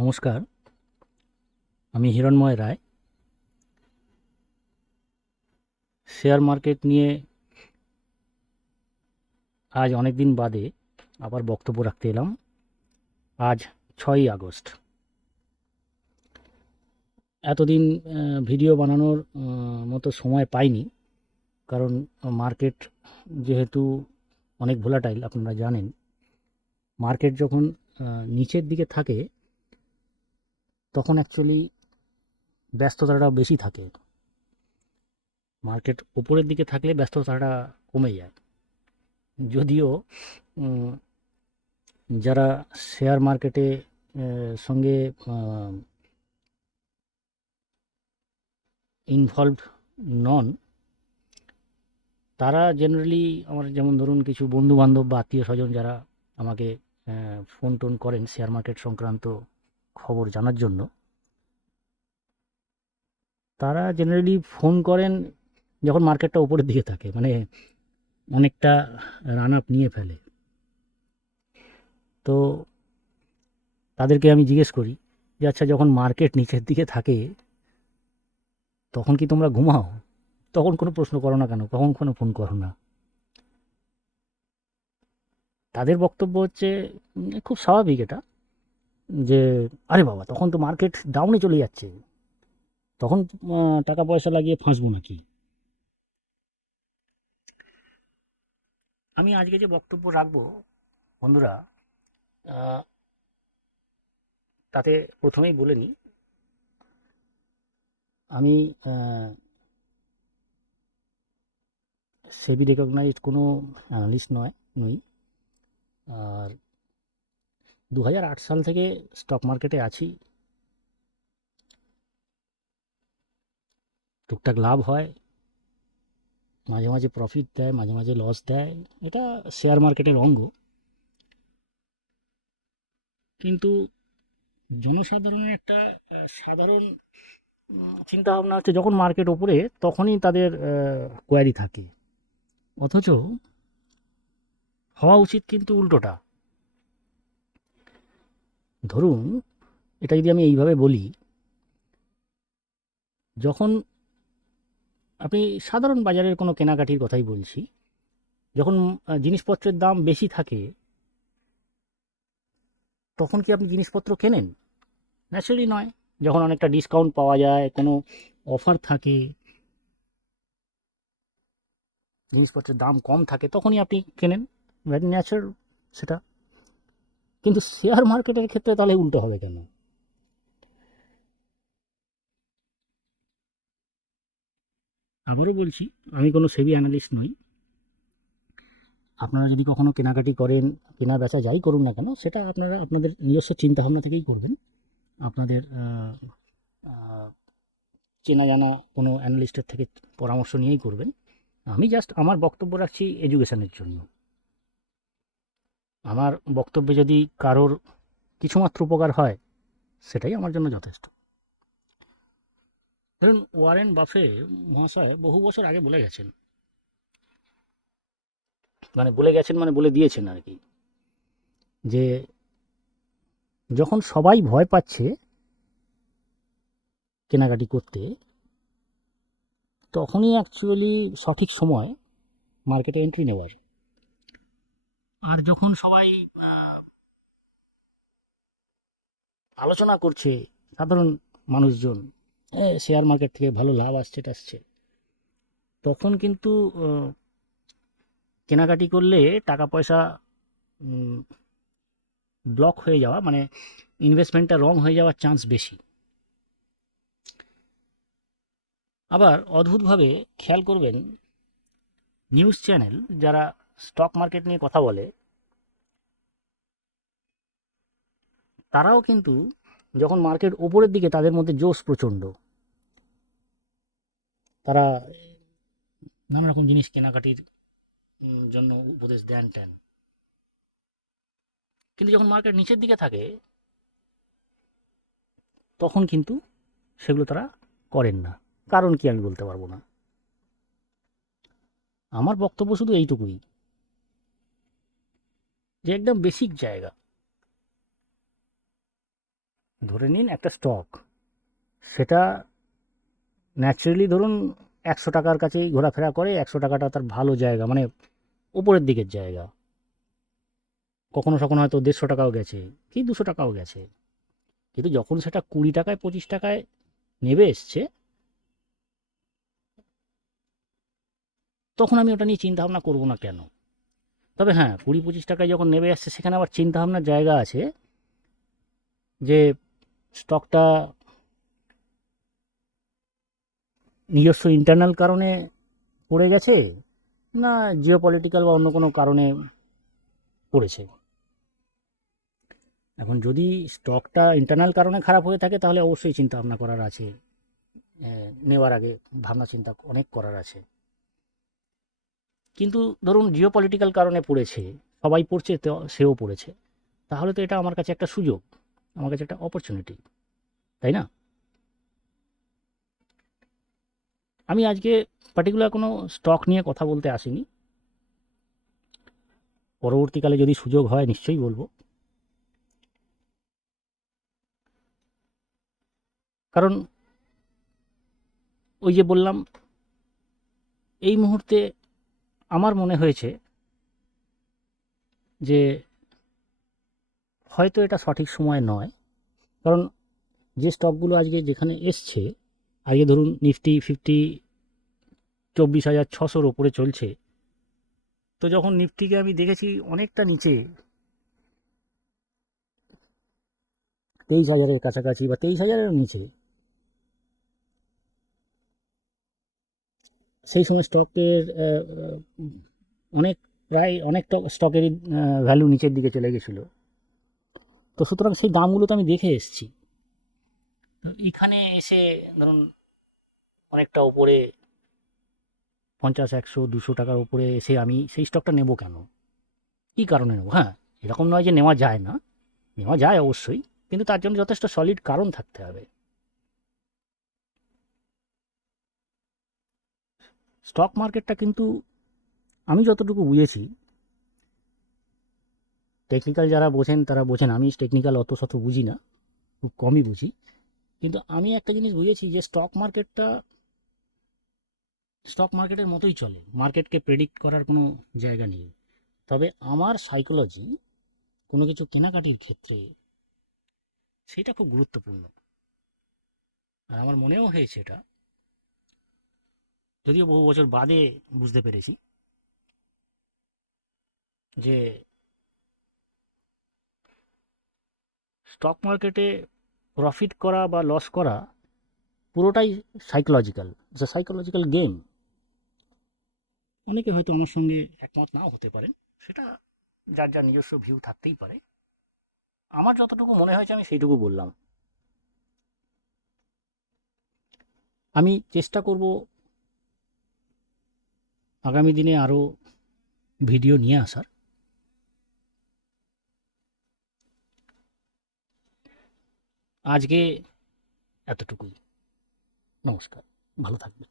নমস্কার, আমি হিরণময় রায়। Share market নিয়ে আজ অনেক দিন বাদে আবার বক্তব্য রাখতে এলাম। আজ 6ই আগস্ট। এতদিন ভিডিও বানানোর মতো সময় পাইনি, কারণ মার্কেট যেহেতু অনেক ভোলাটাইল, আপনারা জানেন। মার্কেট যখন নিচের দিকে থাকে তখন অ্যাকচুয়ালি ব্যস্ততাটা বেশি থাকে। মার্কেট উপরের দিকে থাকলে ব্যস্ততাটা কমে যায়। যদিও উম, যারা শেয়ার মার্কেটে সঙ্গে ইনভলভড নন, তারা জেনারেলি আমার, যেমন ধরুন কিছু বন্ধু বান্ধব বা আত্মীয় স্বজন যারা আমাকে ফোন টোন করেন শেয়ার মার্কেট সংক্রান্ত খবর জানার জন্য, তারা জেনারেলি ফোন করেন যখন মার্কেটটা উপরের দিকে থাকে, মানে অনেকটা রান আপ নিয়ে ফেলে। তো তাদেরকে আমি জিজ্ঞেস করি যে আচ্ছা, যখন মার্কেট নিচের দিকে থাকে তখন কি তোমরা ঘুমাও? তখন কোনো প্রশ্ন করো না কেন, তখন কোনো ফোন করো না? তাদের বক্তব্য হচ্ছে খুব স্বাভাবিক এটা, যে আরে বাবা, তখন তো মার্কেট ডাউনে চলে যাচ্ছে, তখন টাকা পয়সা লাগিয়ে ফাঁসবো নাকি? আমি আজকে যে বক্তব্য রাখবো বন্ধুরা, আহ, তাতে প্রথমেই বলে নিই, আমি সেবি রেকগনাইজড কোনো অ্যানালিস্ট নই। আর 2008 সাল থেকে স্টক মার্কেটে আছি। টুকটাক লাভ হয়, মাঝে মাঝে প্রফিট দেয়, মাঝে মাঝে লস দেয়। এটা শেয়ার মার্কেটের অঙ্গ। কিন্তু জনসাধারণের একটা সাধারণ চিন্তা ভাবনা হচ্ছে, যখন মার্কেট ওপরে তখনই তাদের কোয়ারি থাকে। অথচ হওয়া উচিত কিন্তু উল্টোটা। ধরুন, এটা যদি আমি এইভাবে বলি, যখন আপনি সাধারণ বাজারের কোনো কেনাকাটির কথাই বলছি, যখন জিনিসপত্রের দাম বেশি থাকে তখন কি আপনি জিনিসপত্র কেনেন? ন্যাচারালি নয়। যখন অনেকটা ডিসকাউন্ট পাওয়া যায়, কোনো অফার থাকে, জিনিসপত্রের দাম কম থাকে, তখনই আপনি কেনেন। ভেরি ন্যাচারাল সেটা। কিন্তু শেয়ার মার্কেটের ক্ষেত্রে তাহলে উল্টো হবে কেন? আবারও বলছি, আমি কোনো সেবি অ্যানালিস্ট নই। আপনারা যদি কখনো কেনাকাটি করেন, কেনা বেচা যাই করুন না কেন, সেটা আপনারা আপনাদের নিজস্ব চিন্তাভাবনা থেকেই করবেন। আপনাদের চেনা জানা কোনো অ্যানালিস্টের থেকে পরামর্শ নিয়েই করবেন। আমি জাস্ট আমার বক্তব্য রাখছি এডুকেশনের জন্য। আমার বক্তব্যে যদি কারোর কিছুমাত্র উপকার হয়, সেটাই আমার জন্য যথেষ্ট। ধরুন, ওয়ারেন বাফে মহাশয় বহু বছর আগে বলে গেছেন, মানে বলে দিয়েছেন আর কি, যে যখন সবাই ভয় পাচ্ছে কেনাকাটি করতে, তখনই অ্যাকচুয়ালি সঠিক সময় মার্কেটে এন্ট্রি নেওয়ার। আর যখন সবাই আহ, আলোচনা করছে, সাধারণ মানুষজন, শেয়ার মার্কেট থেকে ভালো লাভ আসছে টাসছে, তখন কিন্তু কেনাকাটি করলে টাকা পয়সা ব্লক হয়ে যাওয়া, মানে ইনভেস্টমেন্টটা রং হয়ে যাওয়ার চান্স বেশি। আবার অদ্ভুতভাবে খেয়াল করবেন, নিউজ চ্যানেল যারা স্টক মার্কেট নিয়ে কথা বলে, তারাও কিন্তু যখন মার্কেট ওপরের দিকে, তাদের মধ্যে জোশ প্রচণ্ড, তারা নানা রকম জিনিস কেনাকাটির জন্য উপদেশ দেন টেন। কিন্তু যখন মার্কেট নিচের দিকে থাকে তখন কিন্তু সেগুলো তারা করেন না। কারণ কি আমি বলতে পারবো না। আমার বক্তব্য শুধু এইটুকুই, যে একদম বেসিক জায়গা, ধরে নিন একটা স্টক, সেটা ন্যাচারালি ধরুন 100 টাকার কাছেই ঘোরাফেরা করে, 100 টাকাটা তার ভালো জায়গা, মানে ওপরের দিকের জায়গা। কখনো সখনো হয়তো 150 টাকাও গেছে, কি 200 টাকাও গেছে। কিন্তু যখন সেটা 20 টাকায় 25 টাকায় নেমে এসছে, তখন আমি ওটা নিয়ে চিন্তা ভাবনা করবো না কেন? তবে হ্যাঁ, 20-25 টাকায় যখন নেমে আসছে, সেখানে আবার চিন্তা ভাবনার জায়গা আছে যে স্টকটা নিজস্ব ইন্টারনাল কারণে পড়ে গেছে, না জিওপলিটিক্যাল বা অন্য কোনো কারণে পড়েছে। এখন যদি স্টকটা ইন্টারনাল কারণে খারাপ হয়ে থাকে, তাহলে অবশ্যই চিন্তা ভাবনা করার আছে, নেওয়ার আগে ভাবনা চিন্তা অনেক করার আছে। কিন্তু ধরুন জিওপলিটিক্যাল কারণে পড়েছে, সবাই পড়ছে তো সেও পড়েছে, তাহলে তো এটা আমার কাছে একটা সুযোগ, আমার কাছে একটা অপরচুনিটি, তাই না? আমি আজকে পার্টিকুলার কোনো স্টক নিয়ে কথা বলতে আসিনি, পরবর্তীকালে যদি সুযোগ হয় নিশ্চয়ই বলবো। কারণ ওই যে বললাম, এই মুহূর্তে আমার মনে হয়েছে যে হয়তো এটা সঠিক সময় নয়। কারণ যে স্টকগুলো আজকে যেখানে এসছে, আজকে ধরুন নিফটি ফিফটি 24,600-র ওপরে চলছে, তো যখন নিফটিকে আমি দেখেছি অনেকটা নিচে, 23,000-এর কাছাকাছি বা 23,000-এরও নিচে, সেই সময় স্টকের অনেক, প্রায় অনেক স্টকেরই ভ্যালু নিচের দিকে চলে গেছিলো। তো সুতরাং সেই দামগুলো তো আমি দেখে এসেছি। তো এখানে এসে ধরুন অনেকটা ওপরে, 50, 100, 200 টাকার উপরে এসে আমি সেই স্টকটা নেব কেন? কী কারণে নেব? হ্যাঁ, এরকম নয় যে নেওয়া যায় না, নেওয়া যায় অবশ্যই, কিন্তু তার জন্য যথেষ্ট সলিড কারণ থাকতে হবে। স্টক মার্কেটটা কিন্তু আমি যতটুকু বুঝেছি, টেকনিক্যাল যারা বোঝেন তারা বোঝেন, আমি টেকনিক্যাল অত শত বুঝি না, খুব কমই বুঝি। কিন্তু আমি একটা জিনিস বুঝেছি যে স্টক মার্কেটের মতোই চলে, মার্কেটকে প্রেডিক্ট করার কোনো জায়গা নেই। তবে আমার সাইকোলজি কোনো কিছু কেনাকাটির ক্ষেত্রে সেটা খুব গুরুত্বপূর্ণ। আর আমার মনেও হয়েছে এটা, যদিও বহু বছর বাদে বুঝতে পেরেছি যে স্টক মার্কেটে প্রফিট করা বা লস করা পুরোটাই psychological, it's a psychological game. অনেকে হয়তো আমার সঙ্গে একমত নাও হতে পারেন, সেটা যার যার নিজস্ব ভিউ থাকতেই পারে। আমার যতটুকু মনে হয়েছে আমি সেইটুকু বললাম। আমি চেষ্টা করব আগামী দিনে আরও ভিডিও নিয়ে আসার। আজকে এতটুকুই। নমস্কার, ভালো থাকবেন।